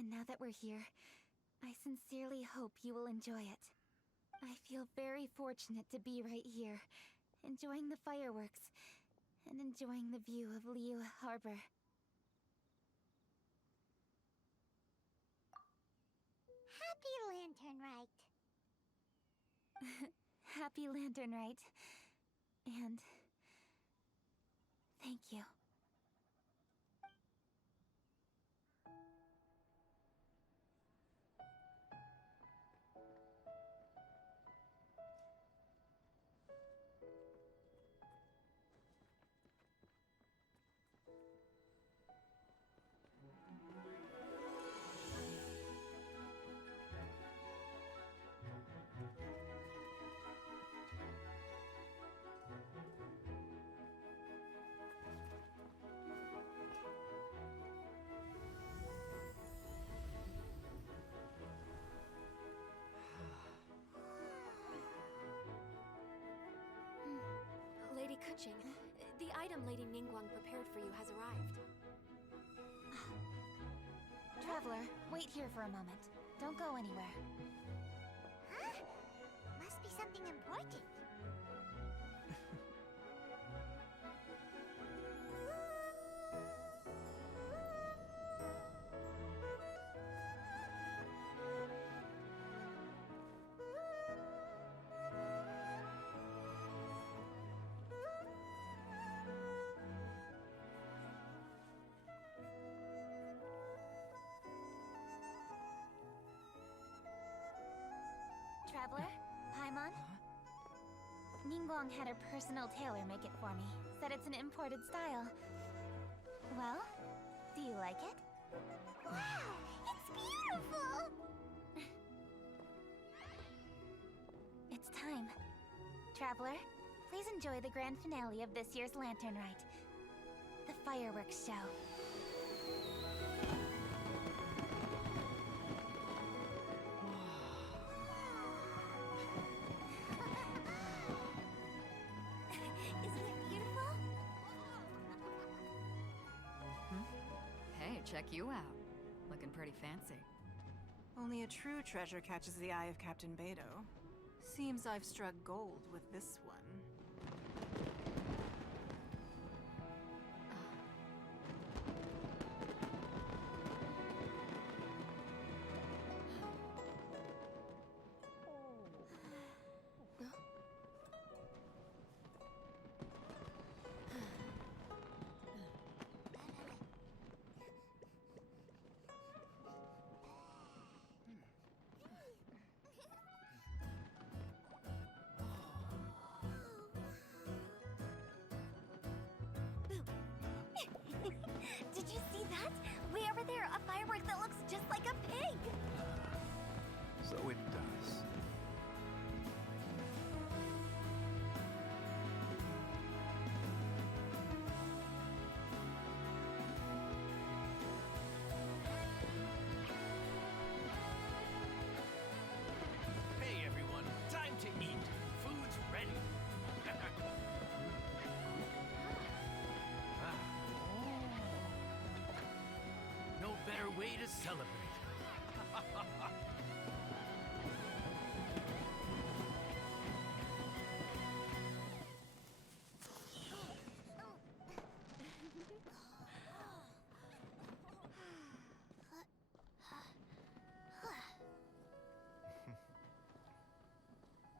And now that we're here, I sincerely hope you will enjoy it. I feel very fortunate to be right here, enjoying the fireworks, and enjoying the view of Liyue Harbor. Happy Lantern Rite. Happy Lantern Rite. And thank you. Lady Kuching, the item Lady Ningguang prepared for you has arrived. Traveler, wait here for a moment. Don't go anywhere. Huh? Must be something important. Traveler, Paimon? Ningguang had her personal tailor make it for me. Said it's an imported style. Well, do you like it? Wow! It's beautiful! It's time. Traveler, please enjoy the grand finale of this year's Lantern Rite. The fireworks show. Hey, check you out. Looking pretty fancy. Only a true treasure catches the eye of Captain Beidou. Seems I've struck gold with this one. Did you see that? Way over there, a firework that looks just like a pig! So it does. Hey everyone, time to eat. Food's ready. No better way to celebrate.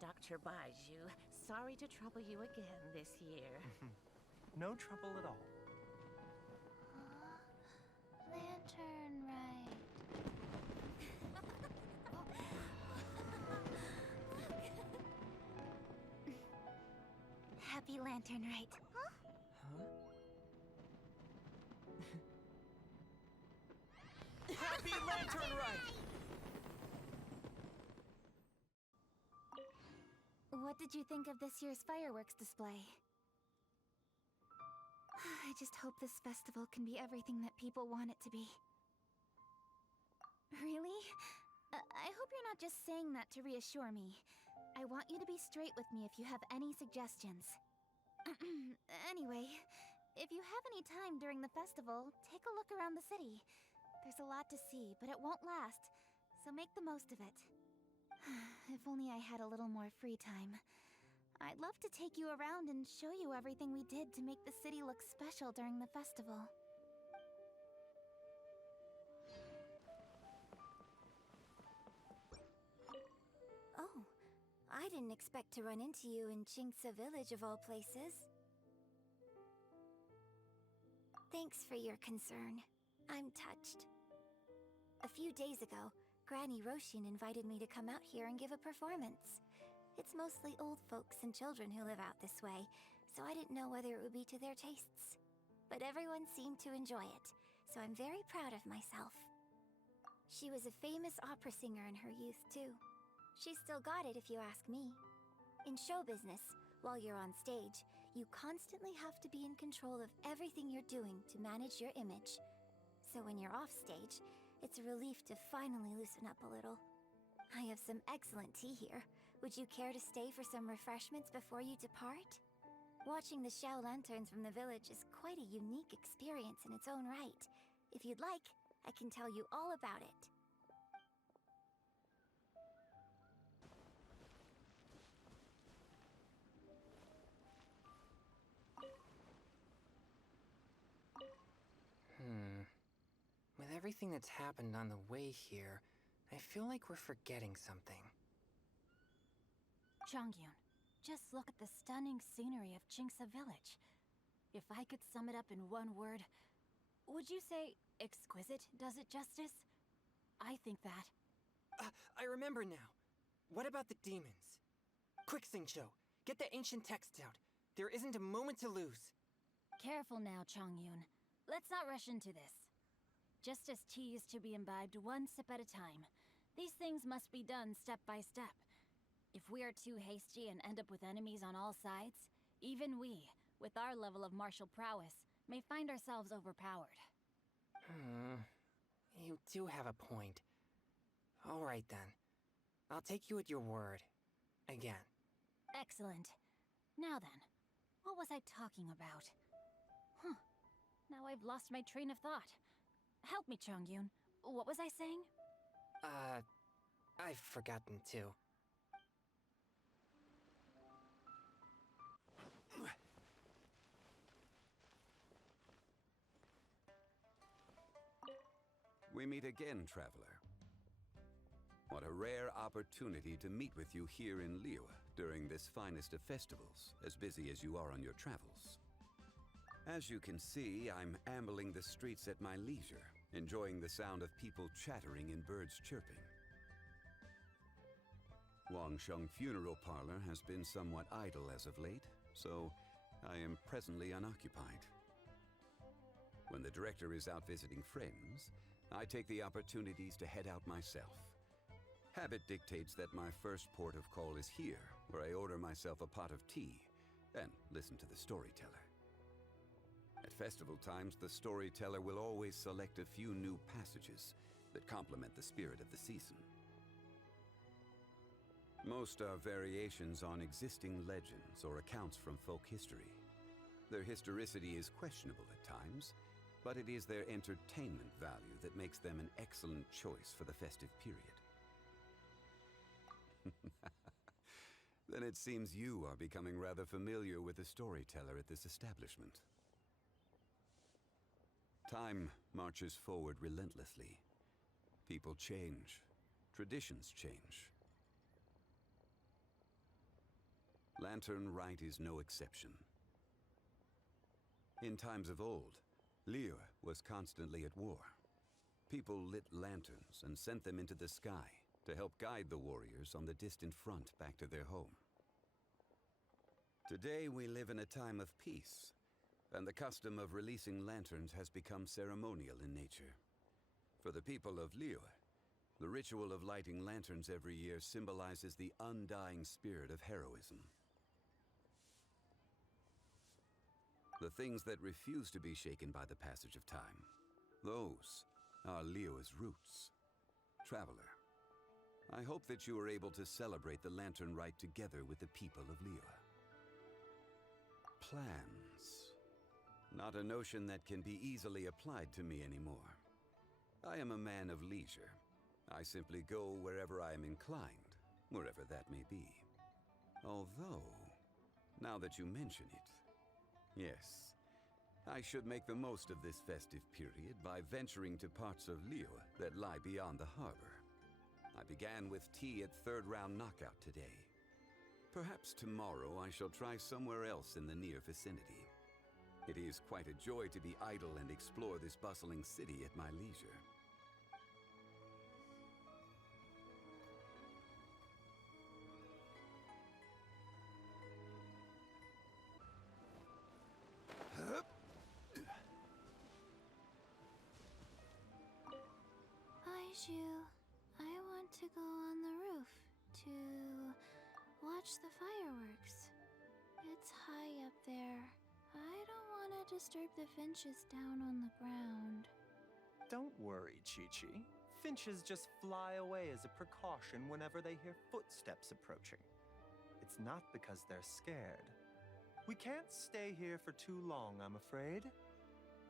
Dr. Baiju, sorry to trouble you again this year. No trouble at all. Lantern Rite. Happy Lantern Rite. Happy Lantern Rite! What did you think of this year's fireworks display? I just hope this festival can be everything that people want it to be. Really? I hope you're not just saying that to reassure me. I want you to be straight with me if you have any suggestions. Anyway, if you have any time during the festival, take a look around the city. There's a lot to see, but it won't last, so make the most of it. If only I had a little more free time. I'd love to take you around and show you everything we did to make the city look special during the festival. Oh, I didn't expect to run into you in Jinxa Village of all places. Thanks for your concern. I'm touched. A few days ago, Granny Roshin invited me to come out here and give a performance. It's mostly old folks and children who live out this way, so I didn't know whether it would be to their tastes. But everyone seemed to enjoy it, so I'm very proud of myself. She was a famous opera singer in her youth, too. She's still got it if you ask me. In show business, while you're on stage, you constantly have to be in control of everything you're doing to manage your image. So when you're off stage, it's a relief to finally loosen up a little. I have some excellent tea here. Would you care to stay for some refreshments before you depart? Watching the Xiao lanterns from the village is quite a unique experience in its own right. If you'd like, I can tell you all about it. With everything that's happened on the way here, I feel like we're forgetting something. Chongyun, just look at the stunning scenery of Jinxa Village. If I could sum it up in one word, would you say exquisite does it justice? I think that. I remember now. What about the demons? Quick, Singcho, get the ancient texts out. There isn't a moment to lose. Careful now, Chongyun. Let's not rush into this. Justice tea is to be imbibed one sip at a time. These things must be done step by step. If we are too hasty and end up with enemies on all sides, even we, with our level of martial prowess, may find ourselves overpowered. You do have a point. All right then. I'll take you at your word. Again. Excellent. Now then, what was I talking about? Now I've lost my train of thought. Help me, Chongyun. What was I saying? I've forgotten too. We meet again, traveler. What a rare opportunity to meet with you here in Liyue during this finest of festivals, as busy as you are on your travels. As you can see, I'm ambling the streets at my leisure, enjoying the sound of people chattering and birds chirping. Wangsheng Funeral Parlor has been somewhat idle as of late, so I am presently unoccupied. When the director is out visiting friends, I take the opportunities to head out myself. Habit dictates that my first port of call is here, where I order myself a pot of tea and listen to the storyteller. At festival times, the storyteller will always select a few new passages that complement the spirit of the season. Most are variations on existing legends or accounts from folk history. Their historicity is questionable at times, but it is their entertainment value that makes them an excellent choice for the festive period. Then it seems you are becoming rather familiar with the storyteller at this establishment. Time marches forward relentlessly. People change. Traditions change. Lantern Rite is no exception. In times of old, Liyue was constantly at war. People lit lanterns and sent them into the sky to help guide the warriors on the distant front back to their home. Today we live in a time of peace, and the custom of releasing lanterns has become ceremonial in nature. For the people of Liyue, the ritual of lighting lanterns every year symbolizes the undying spirit of heroism. The things that refuse to be shaken by the passage of time, those are Liyue's roots. Traveler, I hope that you are able to celebrate the Lantern Rite together with the people of Liyue. Plans. Not a notion that can be easily applied to me anymore. I am a man of leisure. I simply go wherever I am inclined, wherever that may be. Although, now that you mention it, yes, I should make the most of this festive period by venturing to parts of Liyue that lie beyond the harbor. I began with tea at third round knockout today. Perhaps tomorrow I shall try somewhere else in the near vicinity. It is quite a joy to be idle and explore this bustling city at my leisure. I want to go on the roof to watch the fireworks. It's high up there. I don't want to disturb the finches down on the ground. Don't worry, Chi-Chi. Finches just fly away as a precaution whenever they hear footsteps approaching. It's not because they're scared. We can't stay here for too long, I'm afraid.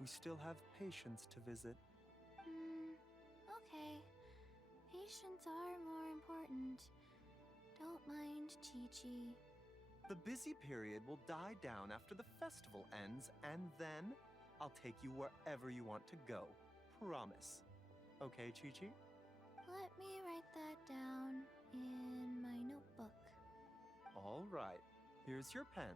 We still have patients to visit. Okay. Patients are more important. Don't mind, Chi-Chi. The busy period will die down after the festival ends, and then I'll take you wherever you want to go. Promise. Okay, Chi-Chi? Let me write that down in my notebook. All right. Here's your pen.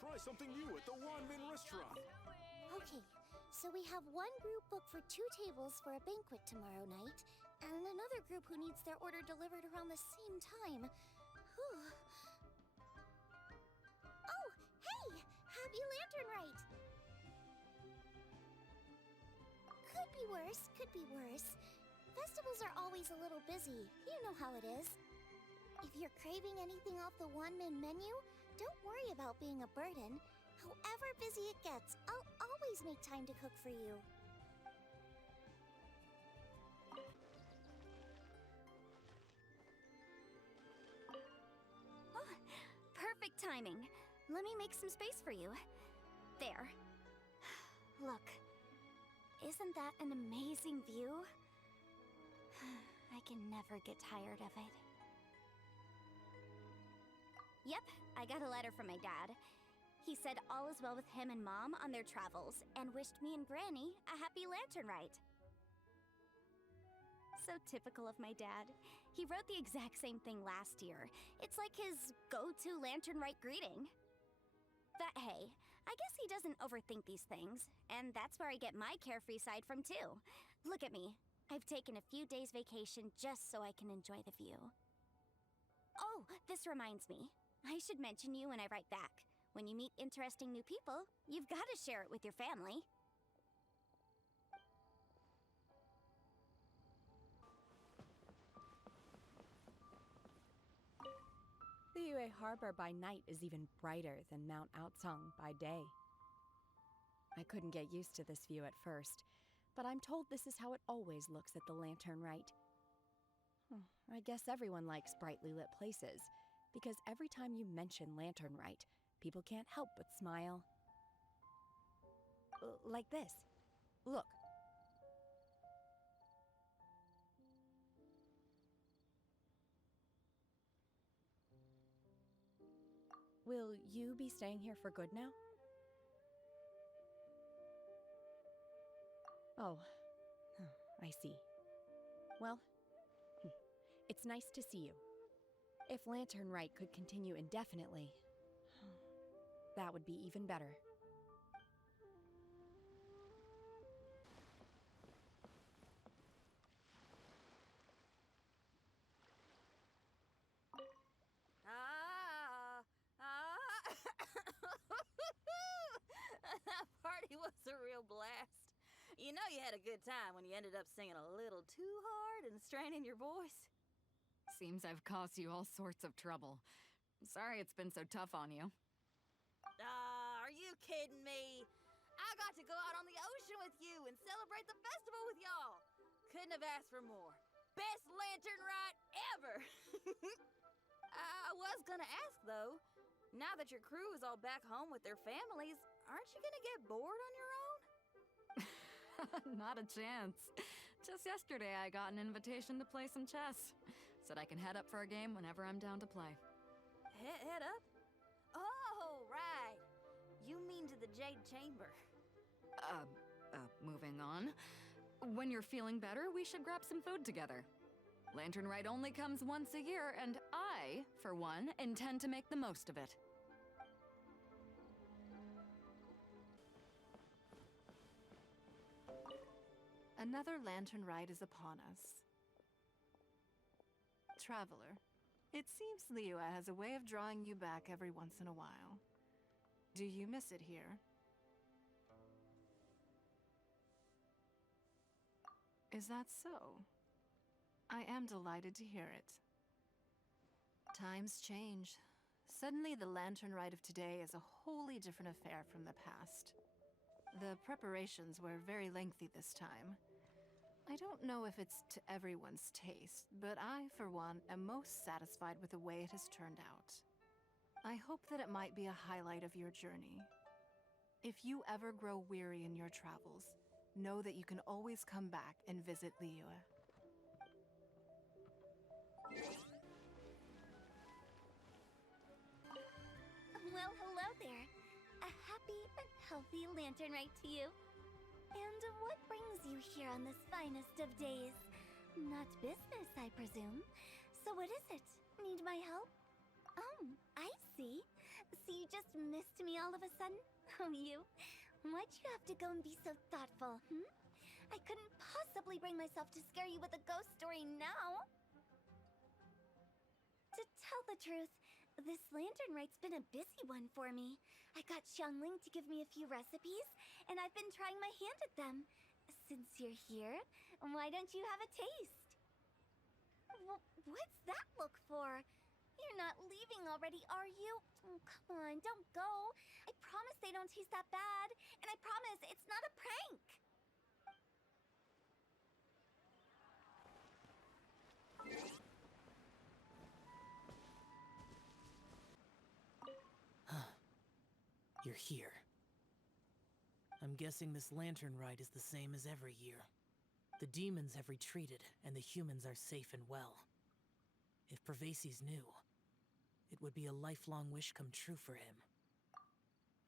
Try something new at the Wanmin restaurant. Okay, so we have one group booked for 2 tables for a banquet tomorrow night, and another group who needs their order delivered around the same time. Whew. Oh, hey! Happy Lantern Rite! Could be worse, could be worse. Festivals are always a little busy. You know how it is. If you're craving anything off the Wanmin menu, don't worry about being a burden. However busy it gets, I'll always make time to cook for you. Oh, perfect timing. Let me make some space for you. There. Look. Isn't that an amazing view? I can never get tired of it. Yep, I got a letter from my dad. He said all is well with him and Mom on their travels, and wished me and Granny a happy Lantern Rite. So typical of my dad. He wrote the exact same thing last year. It's like his go-to Lantern Rite greeting. But hey, I guess he doesn't overthink these things, and that's where I get my carefree side from too. Look at me. I've taken a few days vacation just so I can enjoy the view. Oh, this reminds me. I should mention you when I write back. When you meet interesting new people, you've got to share it with your family. Liyue Harbor by night is even brighter than Mount Aocang by day. I couldn't get used to this view at first, but I'm told this is how it always looks at the Lantern Rite. I guess everyone likes brightly lit places, because every time you mention Lantern Rite, people can't help but smile. Like this. Look. Will you be staying here for good now? Oh, I see. Well, it's nice to see you. If Lantern Rite could continue indefinitely, that would be even better. That party was a real blast. You know you had a good time when you ended up singing a little too hard and straining your voice. Seems I've caused you all sorts of trouble. Sorry it's been so tough on you. Are you kidding me? I got to go out on the ocean with you and celebrate the festival with y'all. Couldn't have asked for more. Best Lantern Rite ever! I was gonna ask, though. Now that your crew is all back home with their families, aren't you gonna get bored on your own? Not a chance. Just yesterday, I got an invitation to play some chess. Said I can head up for a game whenever I'm down to play. Head up? Oh, right. You mean to the Jade Chamber. Moving on. When you're feeling better, we should grab some food together. Lantern Rite only comes once a year, and I, for one, intend to make the most of it. Another Lantern Rite is upon us. Traveler, it seems Liyue has a way of drawing you back every once in a while. Do you miss it here? Is that so? I am delighted to hear it. Times change. Suddenly, the Lantern Rite of today is a wholly different affair from the past. The preparations were very lengthy this time. I don't know if it's to everyone's taste, but I, for one, am most satisfied with the way it has turned out. I hope that it might be a highlight of your journey. If you ever grow weary in your travels, know that you can always come back and visit Liyue. Well, hello there. A happy and healthy Lantern Rite to you. And what brings you here on this finest of days? Not business, I presume. So what is it? Need my help? Oh, I see. So you just missed me all of a sudden? Oh, you? Why'd you have to go and be so thoughtful, I couldn't possibly bring myself to scare you with a ghost story now. To tell the truth, this Lantern Rite's been a busy one for me. I got Xiangling to give me a few recipes, and I've been trying my hand at them. Since you're here, why don't you have a taste? What's that look for? You're not leaving already, are you? Oh, come on, don't go. I promise they don't taste that bad, and I promise it's not a prank. You're here. I'm guessing this Lantern Rite is the same as every year. The demons have retreated, and the humans are safe and well. If Pervasi's knew, it would be a lifelong wish come true for him.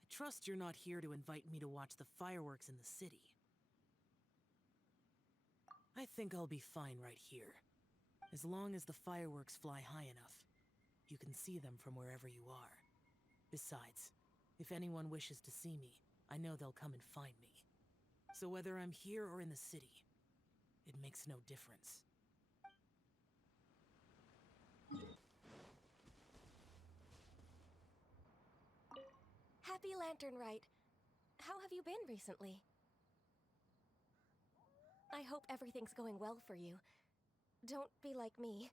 I trust you're not here to invite me to watch the fireworks in the city. I think I'll be fine right here. As long as the fireworks fly high enough, you can see them from wherever you are. Besides, if anyone wishes to see me, I know they'll come and find me. So whether I'm here or in the city, it makes no difference. Happy Lantern Rite. How have you been recently? I hope everything's going well for you. Don't be like me,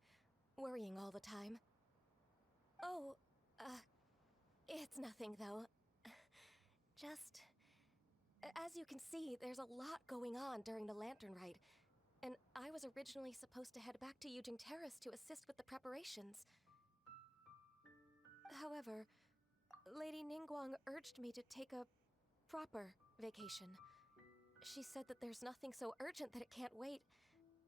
worrying all the time. Oh, it's nothing though. Just... As you can see, there's a lot going on during the Lantern Rite, and I was originally supposed to head back to Yujing Terrace to assist with the preparations. However, Lady Ningguang urged me to take a proper vacation. She said that there's nothing so urgent that it can't wait,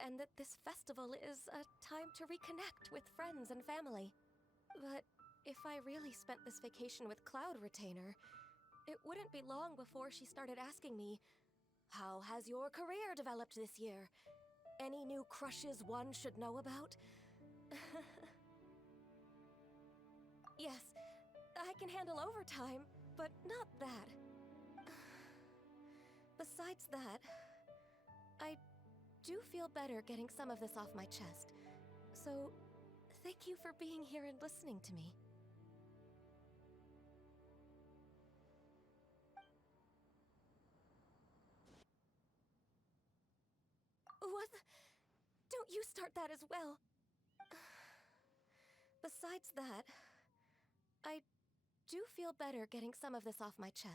and that this festival is a time to reconnect with friends and family. But if I really spent this vacation with Cloud Retainer, it wouldn't be long before she started asking me, "How has your career developed this year? Any new crushes one should know about?" Yes, I can handle overtime, but not that. Besides that, I do feel better getting some of this off my chest. So, thank you for being here and listening to me. What? Don't you start that as well. Besides that, I do feel better getting some of this off my chest.